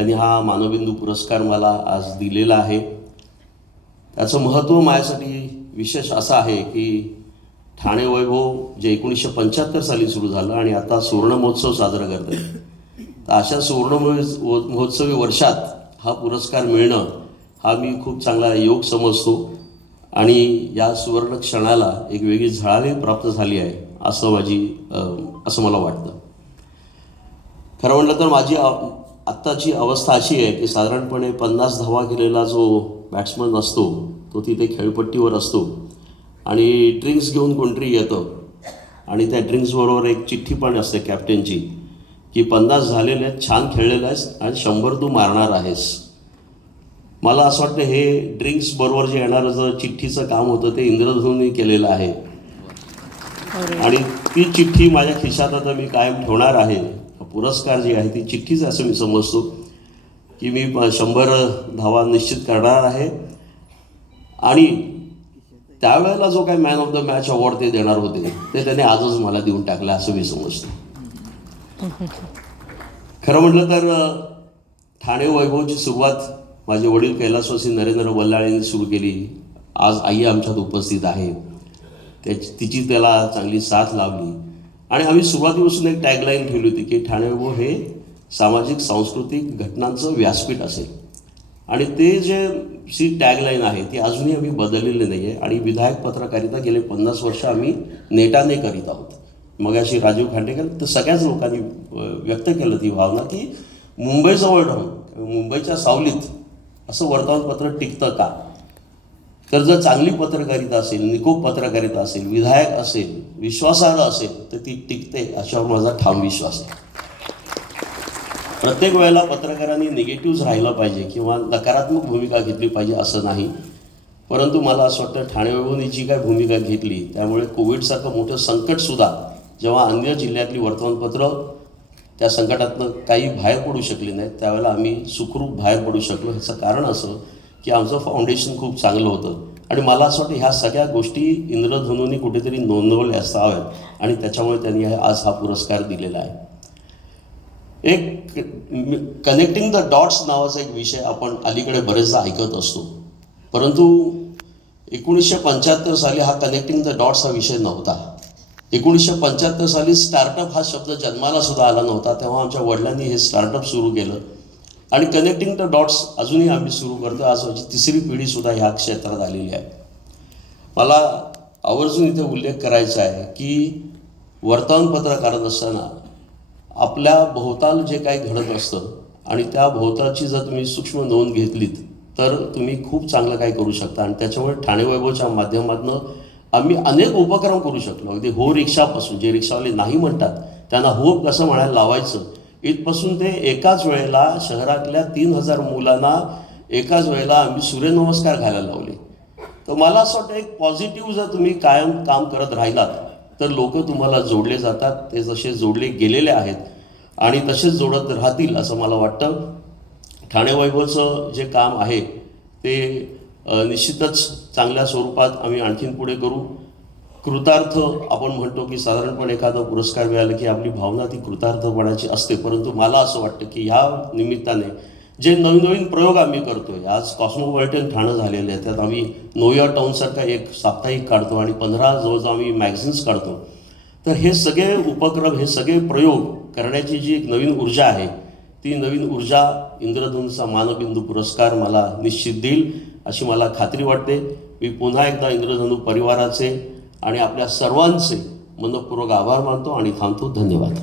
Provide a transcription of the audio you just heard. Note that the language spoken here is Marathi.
त्यांनी हा मानवबिंदू पुरस्कार मला आज दिलेला आहे. त्याचं महत्त्व माझ्यासाठी विशेष असं आहे की ठाणे वैभव जे एकोणीसशे पंच्याहत्तर साली सुरू झालं आणि आता सुवर्ण महोत्सव साजरा करत आहे तर अशा सुवर्ण महोत्सवी वर्षात हा पुरस्कार मिळणं हा मी खूप चांगला योग समजतो आणि या सुवर्ण क्षणाला एक वेगळी झळाळी प्राप्त झाली आहे असं माझी असं मला वाटतं. खरं म्हटलं तर माझी आत्ताची अवस्था अशी आहे की साधारणपणे पन्नास धावा केलेला जो बॅट्समन असतो तो तिथे खेळपट्टीवर असतो. आणि ड्रिंक्स घेऊन कोणतरी येतं. आणि त्या ड्रिंक्सबरोबर एक चिठ्ठी पण असते कॅप्टनची की पन्नास झालेले आहेत छान खेळलेलं आहेस आणि शंभर तू मारणार आहेस. मला असं वाटतं हे ड्रिंक्स बरोबर जे येणारं जर चिठ्ठीचं काम होतं ते इंद्रधनुनी केलेलं आहे. आणि ती चिठ्ठी माझ्या खिशात आता मी कायम ठेवणार आहे. पुरस्कार जी आहे ती चिठ्ठीच असं मी समजतो की मी शंभर धावा निश्चित करणार आहे. आणि त्यावेळेला जो काही man of the match award ते देणार होते ते त्याने आजच मला देऊन टाकलं असं मी समजतो. खरं म्हटलं तर ठाणे वैभवची सुरुवात माझे वडील कैलासवासी नरेंद्र बल्लाळ यांनी सुरू केली. आज आई आमच्यात उपस्थित आहे. त्याची तिची त्याला चांगली साथ लावली आणि आम्ही सुरुवातीपासून एक टॅगलाईन ठेवली होती की ठाणे हे सामाजिक सांस्कृतिक घटनांचं व्यासपीठ असेल. आणि ते जे सी टॅगलाईन आहे ती अजूनही आम्ही बदललेली नाही आहे आणि विधायक पत्रकारिता गेले पन्नास वर्ष आम्ही नेटाने करीत आहोत. मग अशी राजीव खांडेकर तर सगळ्याच लोकांनी व्यक्त केलं ती भावना की मुंबईजवळ राहून मुंबईच्या सावलीत असं वर्तमानपत्र टिकतं का? तर जर चांगली पत्रकारिता असेल निकोप पत्रकारिता असेल विधायक असेल विश्वासार्ह असेल तर ती टिकते अशावर माझा ठाम विश्वास आहे. प्रत्येक वेळेला पत्रकारांनी निगेटिव्ह राहिलं पाहिजे किंवा नकारात्मक भूमिका घेतली पाहिजे असं नाही. परंतु मला असं वाटतं ठाणे वैभवनी जी काय भूमिका घेतली त्यामुळे कोविडसारखं मोठं संकटसुद्धा जेव्हा अन्य जिल्ह्यातली वर्तमानपत्र त्या संकटातनं काही बाहेर पडू शकली नाहीत त्यावेळेला आम्ही सुखरूप बाहेर पडू शकलो. ह्याचं कारण असं की आमचं फाउंडेशन खूप चांगलं होतं. आणि मला असं वाटतं ह्या सगळ्या गोष्टी इंद्रधनुनी कुठेतरी नोंदवल्या असाव्यात आणि त्याच्यामुळे त्यांनी आज हा पुरस्कार दिलेला आहे. एक कनेक्टिंग द डॉट्स नावाचा एक विषय आपण अलीकडे बरेचदा ऐकत असतो. परंतु एकोणीसशे पंच्याहत्तर साली हा कनेक्टिंग द डॉट्स हा विषय नव्हता. एकोणीसशे पंच्याहत्तर साली स्टार्टअप हा शब्द जन्माला सुद्धा आला नव्हता. तेव्हा आमच्या वडिलांनी हे स्टार्टअप सुरू केलं. आणि कनेक्टिंग द डॉट्स अजूनही आम्ही सुरू करतो. आज माझी तिसरी पिढीसुद्धा ह्या क्षेत्रात आलेली आहे. मला आवर्जून इथे उल्लेख करायचा आहे की वर्तमानपत्रकारत असताना आपल्या भोवताल जे काही घडत असतं आणि त्या भोवतालची जर तुम्ही सूक्ष्म नोंद घेतलीत तर तुम्ही खूप चांगलं काही करू शकता. आणि त्याच्यामुळे ठाणे वैभवच्या माध्यमातून आम्ही अनेक उपक्रम करू शकलो. अगदी हो रिक्षापासून जे रिक्षावाले नाही म्हणतात त्यांना हो कसं म्हणायला लावायचं इथपासून ते एकाच वेळेला शहरातल्या तीन हजार मुलांना एकाच वेळेला आम्ही सूर्यनमस्कार घ्यायला लावले. तर मला असं वाटतं एक पॉझिटिव्ह जर तुम्ही कायम काम करत राहिलात तर लोक तुम्हाला जोडले जातात. ते जसे जोडले गेलेले आहेत आणि तसेच जोडत राहतील असं मला वाटतं. ठाणे वैभवचं जे काम आहे ते निश्चितच चांगल्या स्वरूपात आम्ही आणखीन पुढे करू. कृतार्थ आपण म्हणतो की साधारणपणे एखादा पुरस्कार मिळाला की आपली भावना ती कृतार्थपणाची असते. परंतु मला असं वाटतं की ह्या निमित्ताने जे नवीन नवीन प्रयोग आम्ही करतोय आज कॉस्मोपॉलिटन ठाणं झालेलं आहे त्यात आम्ही नोया टाऊनसारखा एक साप्ताहिक काढतो आणि पंधरा जवळजवळ आम्ही मॅगझिन्स काढतो. तर हे सगळे उपक्रम हे सगळे प्रयोग करण्याची जी एक नवीन ऊर्जा आहे ती नवीन ऊर्जा इंद्रधनुचा मानबिंदू पुरस्कार मला निश्चित देईल अशी मला खात्री वाटते. मी पुन्हा एकदा इंद्रधनु परिवाराचे आणि आपल्या सर्वांचे मनपूर्वक आभार मानतो आणि थांबतो. धन्यवाद.